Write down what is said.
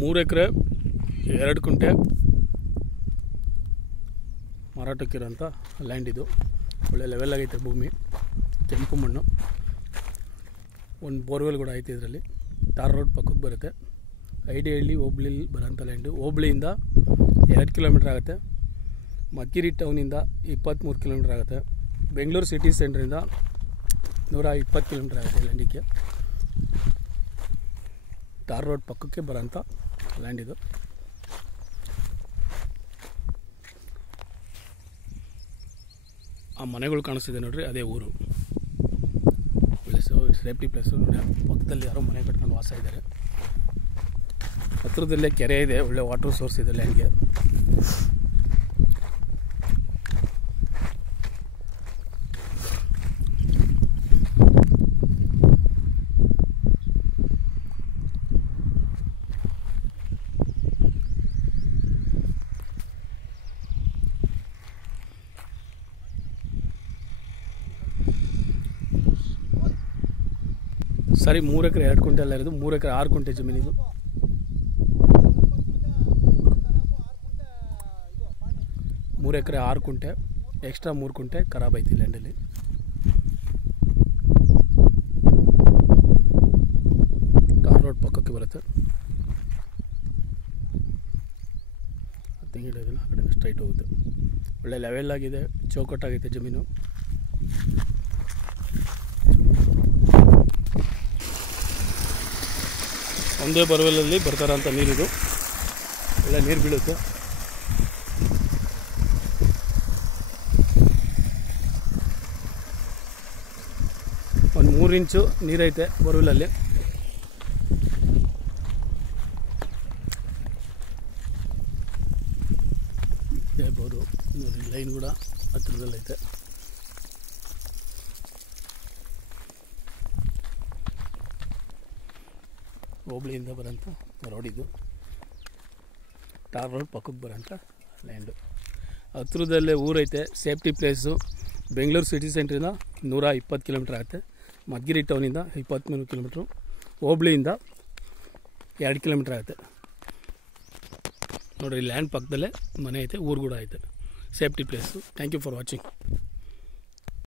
3 ಎಕರೆ 2 ಕುಂಟೆ ಮಾರಾಟಕ್ಕಿರೋಂಥ ಲ್ಯಾಂಡ್ ಇದು. ಒಳ್ಳೆ ಲೆವೆಲ್ ಆಗೈತೆ ಭೂಮಿ, ಕೆಂಪು ಮಣ್ಣು, ಒಂದು ಬೋರ್ವೆಲ್ ಕೂಡ ಐತೆ ಇದರಲ್ಲಿ. ಟಾರ್ ರೋಡ್ ಪಕ್ಕಕ್ಕೆ ಬರುತ್ತೆ. ಐಡಿಹಳ್ಳಿ ಹೋಬ್ಳಿಲಿ ಬರೋಂಥ ಲ್ಯಾಂಡು. ಹೋಬ್ಳಿಯಿಂದ 2 ಕಿಲೋಮೀಟ್ರ್ ಆಗುತ್ತೆ. ಮದ್ಗಿರಿ ಟೌನಿಂದ 23 ಕಿಲೋಮೀಟ್ರ್ ಆಗುತ್ತೆ. ಬೆಂಗಳೂರು ಸಿಟಿ ಸೆಂಟ್ರಿಂದ 120 ಕಿಲೋಮೀಟ್ರ್ ಆಗುತ್ತೆ ಲ್ಯಾಂಡಿಗೆ. ಟಾರ್ ರೋಡ್ ಪಕ್ಕಕ್ಕೆ ಬರೋಂಥ ಲ್ಯಾಂಡ್ ಇದು. ಆ ಮನೆಗಳು ಕಾಣಿಸ್ತಿದೆ ನೋಡ್ರಿ, ಅದೇ ಊರು. ಪ್ಲೇಸು, ಸೇಫ್ಟಿ ಪ್ಲೇಸು ನೋಡಿ. ಪಕ್ಕದಲ್ಲಿ ಯಾರೋ ಮನೆ ಕಟ್ಕೊಂಡು ವಾಸ ಇದ್ದಾರೆ. ಹತ್ರದಲ್ಲೇ ಕೆರೆ ಇದೆ, ಒಳ್ಳೆ ವಾಟರ್ ಸೋರ್ಸ್ ಇದೆ ಲ್ಯಾಂಡ್ಗೆ. ಸರಿ, 3 ಎಕರೆ 2 ಕುಂಟೆ ಎಲ್ಲ ಇರೋದು. 3 ಎಕರೆ 6 ಕುಂಟೆ ಜಮೀನಿದು. 3 ಎಕರೆ 6 ಕುಂಟೆ, ಎಕ್ಸ್ಟ್ರಾ 3 ಕುಂಟೆ ಖರಾಬ್ ಐತಿ ಲ್ಯಾಂಡಲ್ಲಿ. ಟಾರ್ ರೋಡ್ ಪಕ್ಕಕ್ಕೆ ಬರುತ್ತೆ. ತೆಂಗಿನ ಆ ಕಡೆ ಸ್ಟ್ರೈಟ್ ಹೋಗುತ್ತೆ. ಒಳ್ಳೆ ಲೆವೆಲ್ ಆಗಿದೆ, ಚೌಕಟ್ಟಾಗೈತೆ ಜಮೀನು. ಒಂದೇ ಬೋರ್ವೆಲಲ್ಲಿ ಬರ್ತಾರಂಥ ನೀರಿದು. ಒಳ್ಳೆ ನೀರು ಬೀಳುತ್ತೆ. ಒಂದು 3 ಇಂಚು ನೀರೈತೆ ಬೋರ್ವೆಲಲ್ಲಿ. ಬೋರು ನೋಡಿ, ಲೈನ್ ಕೂಡ ಹತ್ತಿರದಲ್ಲೈತೆ. ಹೋಬ್ಳಿಯಿಂದ ಬರೋಂಥ ರೋಡ್ ಇದು. ಟಾರ್ ರೋಡ್ ಪಕ್ಕಕ್ಕೆ ಬರೋಂಥ ಲ್ಯಾಂಡು. ಹತ್ರದಲ್ಲೇ ಊರೈತೆ, ಸೇಫ್ಟಿ ಪ್ಲೇಸು. ಬೆಂಗಳೂರು ಸಿಟಿ ಸೆಂಟ್ರಿಂದ 120 ಕಿಲೋಮೀಟ್ರ್ ಆಗುತ್ತೆ. ಮದ್ಗಿರಿ ಟೌನಿಂದ 23 ಕಿಲೋಮೀಟ್ರು. ಹೋಬ್ಳಿಯಿಂದ 2 ಕಿಲೋಮೀಟ್ರ್ ಆಗುತ್ತೆ ನೋಡಿರಿ. ಲ್ಯಾಂಡ್ ಪಕ್ಕದಲ್ಲೇ ಮನೆ ಐತೆ, ಊರು ಕೂಡ ಐತೆ. Safety place. Thank you for watching.